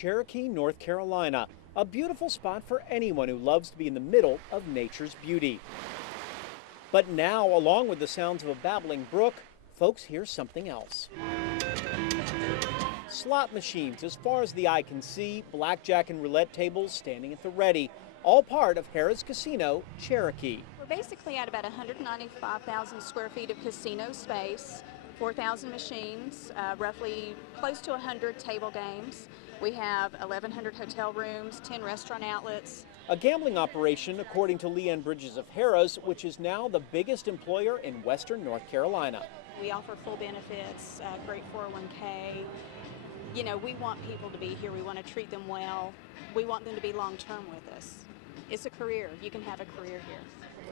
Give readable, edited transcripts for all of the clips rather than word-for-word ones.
Cherokee, North Carolina, a beautiful spot for anyone who loves to be in the middle of nature's beauty. But now, along with the sounds of a babbling brook, folks hear something else. Slot machines as far as the eye can see, blackjack and roulette tables standing at the ready, all part of Harrah's Casino, Cherokee. We're basically at about 195,000 square feet of casino space, 4,000 machines, roughly close to 100 table games. We have 1,100 hotel rooms, 10 restaurant outlets. A gambling operation, according to Leanne Bridges of Harrah's, which is now the biggest employer in western North Carolina. We offer full benefits, great 401k. You know, we want people to be here. We want to treat them well. We want them to be long-term with us. It's a career. You can have a career here.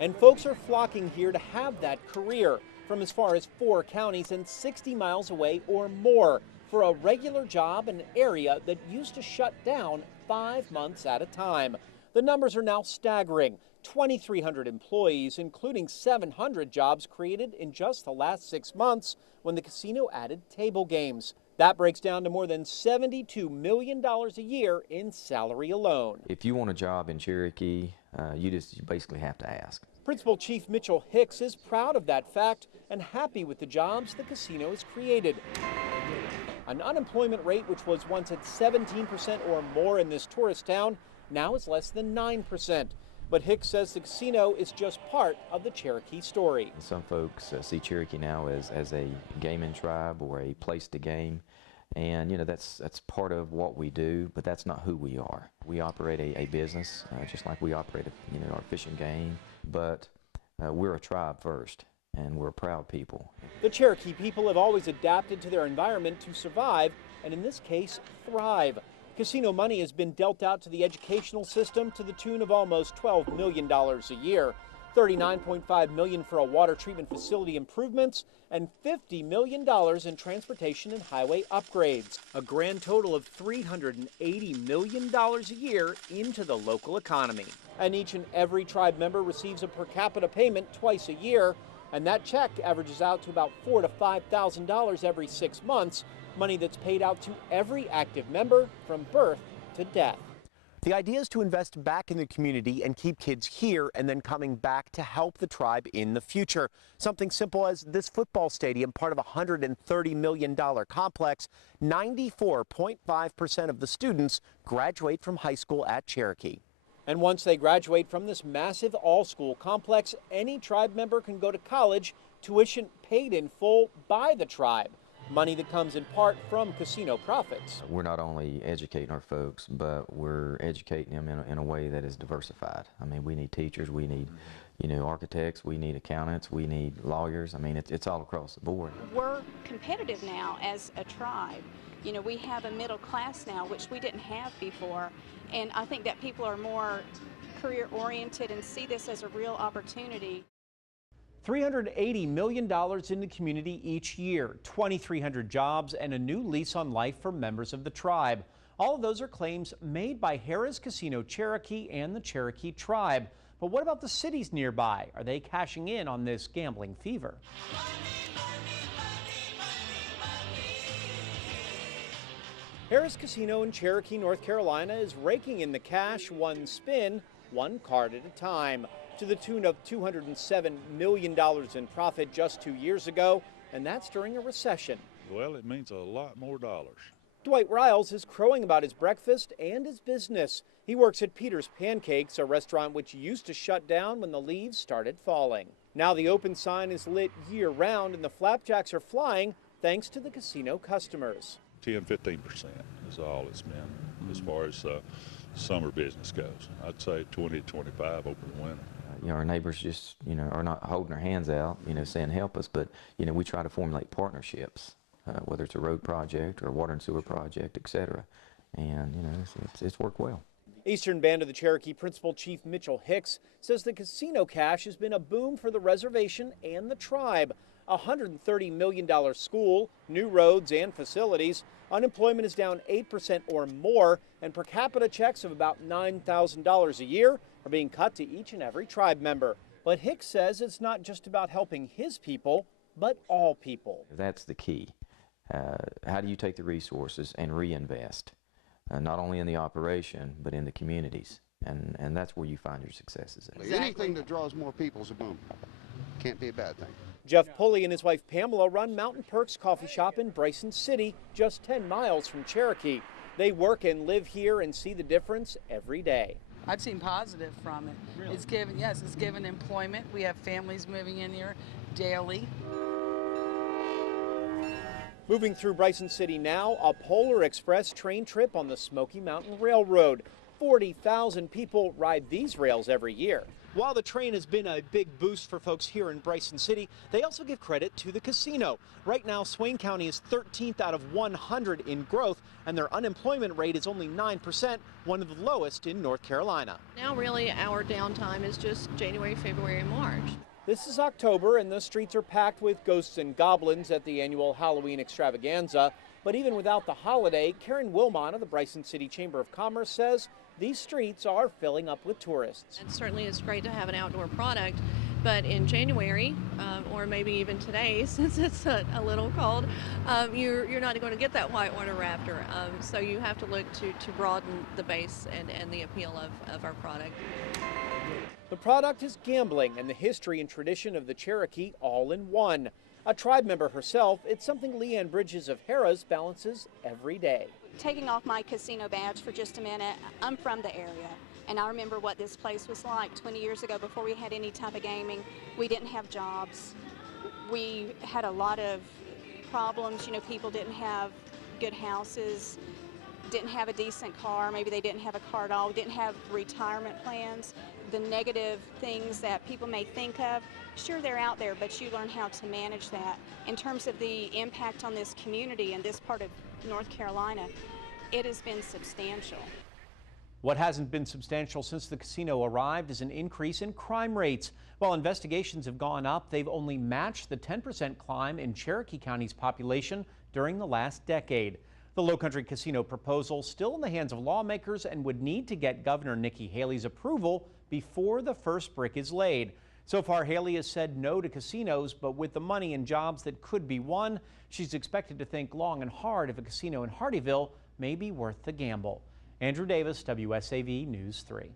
And folks are flocking here to have that career from as far as 4 counties and 60 miles away or more for a regular job in an area that used to shut down 5 months at a time. The numbers are now staggering. 2,300 employees, including 700 jobs created in just the last 6 months when the casino added table games. That breaks down to more than $72 million a year in salary alone. If you want a job in Cherokee, you basically have to ask. Principal Chief Mitchell Hicks is proud of that fact and happy with the jobs the casino has created. An unemployment rate which was once at 17% or more in this tourist town now is less than 9%. But Hicks says the casino is just part of the Cherokee story. Some folks see Cherokee now as a gaming tribe or a place to game. And, you know, that's part of what we do, but that's not who we are. We operate a business, just like we operate, our fishing game, but we're a tribe first, and we're a proud people. The Cherokee people have always adapted to their environment to survive, and in this case, thrive. Casino money has been dealt out to the educational system to the tune of almost $12 million a year. $39.5 million for a water treatment facility improvements and $50 million in transportation and highway upgrades. A grand total of $380 million a year into the local economy. And each and every tribe member receives a per capita payment twice a year, and that check averages out to about $4,000 to $5,000 every 6 months, money that's paid out to every active member from birth to death. The idea is to invest back in the community and keep kids here and then coming back to help the tribe in the future. Something simple as this football stadium, part of a $130 million complex. 94.5% of the students graduate from high school at Cherokee. And once they graduate from this massive all-school complex, any tribe member can go to college, tuition paid in full by the tribe. Money that comes in part from casino profits. We're not only educating our folks, but we're educating them in a way that is diversified. I mean, we need teachers, we need, architects, we need accountants, we need lawyers. I mean, it's all across the board. We're competitive now as a tribe. You know, we have a middle class now, which we didn't have before, and I think that people are more career-oriented and see this as a real opportunity. $380 million in the community each year, 2,300 jobs, and a new lease on life for members of the tribe. All of those are claims made by Harrah's Casino Cherokee and the Cherokee tribe. But what about the cities nearby? Are they cashing in on this gambling fever? Harrah's Casino in Cherokee, North Carolina is raking in the cash one spin, one card at a time, to the tune of $207 million in profit just 2 years ago, and that's during a recession. Well, it means a lot more dollars. Dwight Riles is crowing about his breakfast and his business. He works at Peter's Pancakes, a restaurant which used to shut down when the leaves started falling. Now the open sign is lit year-round and the flapjacks are flying thanks to the casino customers. 10-15% is all it's been as far as summer business goes. I'd say 20 to 25 over the winter. Our neighbors just, are not holding their hands out, saying help us, but, we try to formulate partnerships, whether it's a road project or a water and sewer project, etc. And, it's worked well. Eastern Band of the Cherokee Principal Chief Mitchell Hicks says the casino cash has been a boom for the reservation and the tribe. A $130 million school, new roads and facilities. Unemployment is down 8% or more, and per capita checks of about $9,000 a year are being cut to each and every tribe member. But Hicks says it's not just about helping his people, but all people. That's the key. How do you take the resources and reinvest? not only in the operation, but in the communities. And that's where you find your successes. Exactly. Anything that draws more people is a boom. Can't be a bad thing. Jeff Pulley and his wife Pamela run Mountain Perks Coffee Shop in Bryson City, just 10 miles from Cherokee. They work and live here and see the difference every day. I've seen positive from it. Really? It's given employment. We have families moving in here daily. Moving through Bryson City now, a Polar Express train trip on the Smoky Mountain Railroad. 40,000 people ride these rails every year. While the train has been a big boost for folks here in Bryson City, they also give credit to the casino. Right now, Swain County is 13th out of 100 in growth, and their unemployment rate is only 9%, one of the lowest in North Carolina. Now really our downtime is just January, February, and March. This is October, and the streets are packed with ghosts and goblins at the annual Halloween extravaganza. But even without the holiday, Karen Wilmot of the Bryson City Chamber of Commerce says these streets are filling up with tourists. And certainly it's great to have an outdoor product, but in January, or maybe even today, since it's a little cold, you're not going to get that whitewater raptor. So you have to look to broaden the base and the appeal of our product. The product is gambling and the history and tradition of the Cherokee all in one. A tribe member herself, it's something Leanne Bridges of Harrah's balances every day. Taking off my casino badge for just a minute, I'm from the area, and I remember what this place was like 20 years ago before we had any type of gaming. We didn't have jobs. We had a lot of problems. You know, people didn't have good houses, didn't have a decent car, maybe they didn't have a car at all, didn't have retirement plans. The negative things that people may think of, sure, they're out there, but you learn how to manage that. In terms of the impact on this community and this part of North Carolina, it has been substantial. What hasn't been substantial since the casino arrived is an increase in crime rates. While investigations have gone up, they've only matched the 10% climb in Cherokee County's population during the last decade. The Lowcountry Casino proposal still in the hands of lawmakers and would need to get Governor Nikki Haley's approval before the first brick is laid. So far, Haley has said no to casinos, but with the money and jobs that could be won, she's expected to think long and hard if a casino in Hardeeville may be worth the gamble. Andrew Davis, WSAV News 3.